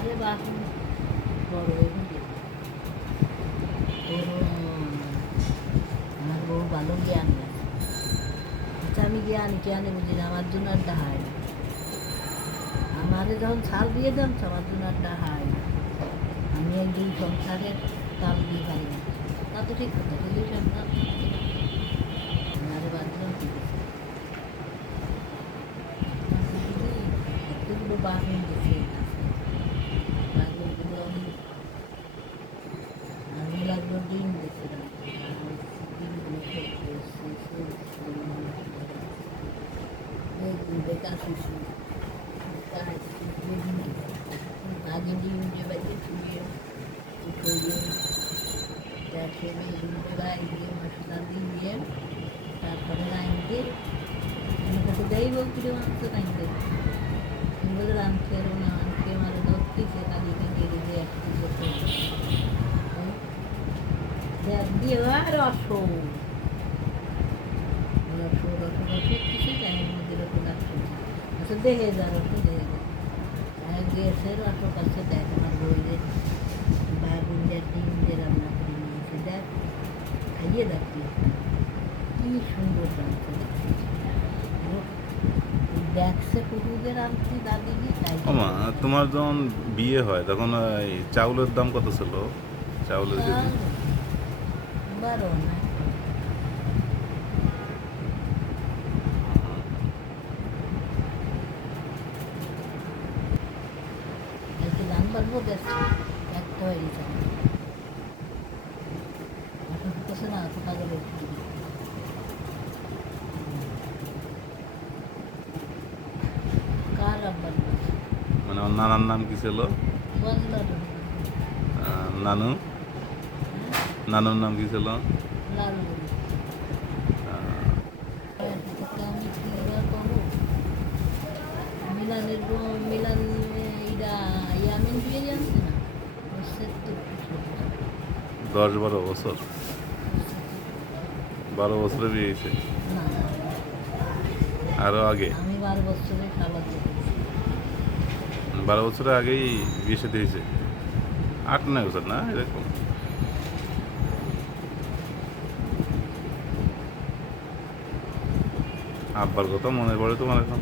আরে বাসন বড় হয়ে গেছে। আমার বউ ভালো জ্ঞান আছে। আচ্ছা আমি জ্ঞানে বুঝি না, আমার জন্য আর ডাহাই না। আমারে যখন ছাল দিয়ে দেন আমার জন্য আর ডাহাই না। আমি এই দুই সংসারের তাল দিয়ে পারি না। তা তো ঠিক কথা, কিন্তু সংসার আমারে বাঁধলাম ঠিক আছে। এতগুলো বাসন দিচ্ছে বাসনগুলো আমি লাগলো ডিম দিয়েছিলাম। ডিমগুলো বেকার শিশু আগে ডিমটা বাজে চুড়িয়ে উঠে তারপরে ডিমটা গায়ে দিয়ে মশলা দিয়ে তারপরে রাঁধতে আমাকে দেয় বলছিল মাংস রাঁধতে বলে রাঁধতে পারবো না, আনতে আমার ধরতেছে কালিকে গেড়ে দিয়ে দেখ দিয়ে আর রসো রসো রসো রসো কিছু গায়ের মধ্যে রসো রাখতে আচ্ছা দেখে যা রসো দেখে যা গিয়েছে রসো কাছে দেখ আমার বইরে বাগুনের ডিম দিয়ে রান্না করে নিয়েছে, দেখ খাইয়ে দেখবি কি সুন্দর রাঁধতে দেখছে কুকুরদের আনছি দাদিনি তাই। তোমার যখন বিয়ে হয় তখন এই চাউলের দাম কত ছিল? চাউলের কেজি 12 না একটু দাম বাড়বো বেশ একটা হয়ে গেছে এখন হতেছে না কোথা গেলে কার আব্বার মানে আমার নানার নাম কি ছিল? নানু, নানুর নাম কি ছিল? লালু মিলানের মিলান এইটা ইয়ামিন দিয়ে জানছে না 10-12 বছর, 12 বছরে বিয়ে হয়েছে। না আরো আগে আমি 12 বছরে খাবার দিয়েছি 12 বছরের আগেই বিয়ে সাথে হয়েছে। 8-9 বছর না এরকম। আব্বার কথা মনে পড়ে তোমার এখন?